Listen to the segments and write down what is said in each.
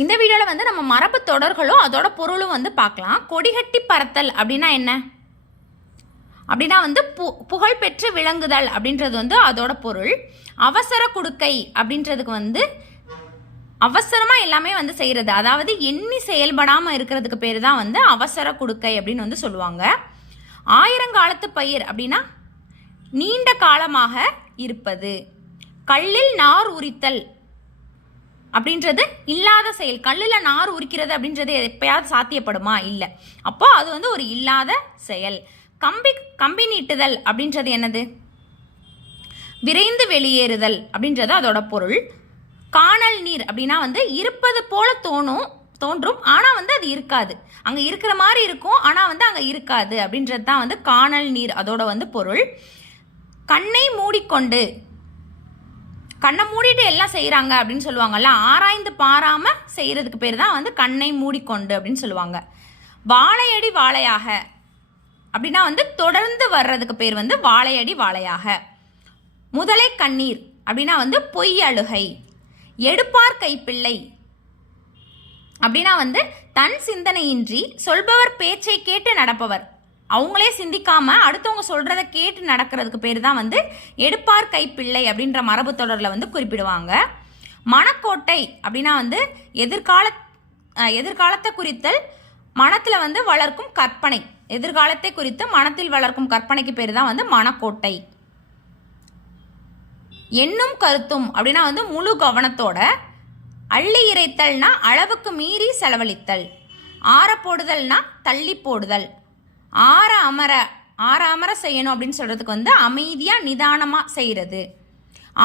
இந்த வீடியோவில் வந்து நம்ம மரபு தொடர்களும் அதோட பொருளும் வந்து பார்க்கலாம். கொடிகட்டி பறத்தல் அப்படின்னா என்ன அப்படின்னா வந்து புகழ்பெற்று விளங்குதல் அப்படின்றது வந்து அதோட பொருள். அவசர குடுக்கை அப்படின்றதுக்கு வந்து அவசரமாக எல்லாமே வந்து செய்கிறது, அதாவது எண்ணி செயல்படாமல் இருக்கிறதுக்கு பேர் தான் வந்து அவசர குடுக்கை அப்படின்னு வந்து சொல்லுவாங்க. ஆயிரங்காலத்து பயிர் அப்படின்னா நீண்ட காலமாக இருப்பது. கல்லில் நார் உரித்தல் அப்படின்றது இல்லாத செயல். கல்லில் நார் உரிக்கிறது அப்படின்றது எப்பயாவது சாத்தியப்படுமா? இல்லை. அப்போ அது வந்து ஒரு இல்லாத செயல். கம்பி நீட்டுதல் அப்படின்றது என்னது? விரைந்து வெளியேறுதல் அப்படின்றது அதோட பொருள். காணல் நீர் அப்படின்னா வந்து இருப்பது போல தோன்றும் ஆனால் வந்து அது இருக்காது. அங்கே இருக்கிற மாதிரி இருக்கும் ஆனால் வந்து அங்கே இருக்காது அப்படின்றது தான் வந்து காணல் நீர், அதோட வந்து பொருள். கண்ணை மூடிக்கொண்டு, கண்ணை மூடிட்டு எல்லாம் செய்கிறாங்க அப்படின்னு சொல்லுவாங்கல்ல, ஆராய்ந்து பாராமல் செய்கிறதுக்கு பேர் தான் வந்து கண்ணை மூடிக்கொண்டு அப்படின்னு சொல்லுவாங்க. வாழையடி வாழையாக அப்படின்னா வந்து தொடர்ந்து வர்றதுக்கு பேர் வந்து வாழையடி வாழையாக. முதலை கண்ணீர் அப்படின்னா வந்து பொய் அழுகை. எடுப்பார் கைப்பிள்ளை அப்படின்னா வந்து தன் சிந்தனையின்றி சொல்பவர் பேச்சை கேட்டு நடப்பவர். அவங்களே சிந்திக்காம அடுத்தவங்க சொல்றத கேட்டு நடக்கிறதுக்கு பேர் தான் வந்து எடுப்பார் கைப்பிள்ளை அப்படின்ற மரபு தொடரில் வந்து குறிப்பிடுவாங்க. மனக்கோட்டை அப்படின்னா வந்து எதிர்காலத்தை குறித்தல், மனத்தில் வந்து வளர்க்கும் கற்பனை. எதிர்காலத்தை குறித்து மனத்தில் வளர்க்கும் கற்பனைக்கு பேர் தான் வந்து மனக்கோட்டை. எண்ணும் கருத்தும் அப்படின்னா வந்து முழு கவனத்தோட. அள்ளி இறைத்தல்னா அளவுக்கு மீறி செலவழித்தல். ஆற போடுதல்னா தள்ளி போடுதல். ஆற அமர செய்யணும் அப்படின்னு சொல்றதுக்கு வந்து அமைதியா நிதானமா செய்யறது.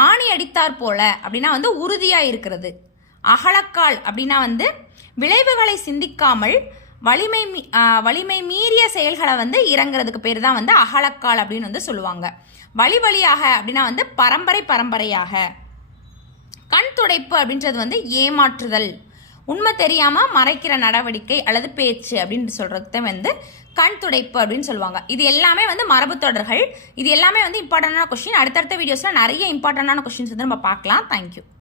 ஆணி அடித்தார் போல அப்படின்னா வந்து உறுதியா இருக்கிறது. அகலக்கால் அப்படின்னா வந்து விளைவுகளை சிந்திக்காமல் வலிமை மீறிய செயல்களை வந்து இறங்குறதுக்கு பேர் தான் வந்து அகலக்கால் அப்படின்னு வந்து சொல்லுவாங்க. வழியாக அப்படின்னா வந்து பரம்பரையாக. கண் துடைப்பு அப்படின்றது வந்து ஏமாற்றுதல், உண்மை தெரியாம மறைக்கிற நடவடிக்கை அல்லது பேச்சு அப்படின்னு சொல்றது வந்து கண் துடைப்பு அப்படின்னு சொல்லுவாங்க. இது எல்லாமே வந்து மரபு தொடர்கள். இது எல்லாமே வந்து இம்பார்ட்டன்டான கொஸ்டின். அடுத்தடுத்த வீடியோஸ்ல நிறைய இம்பார்ட்டன்டான கொஸ்டின்ஸ் வந்து நம்ம பார்க்கலாம். தேங்க்யூ.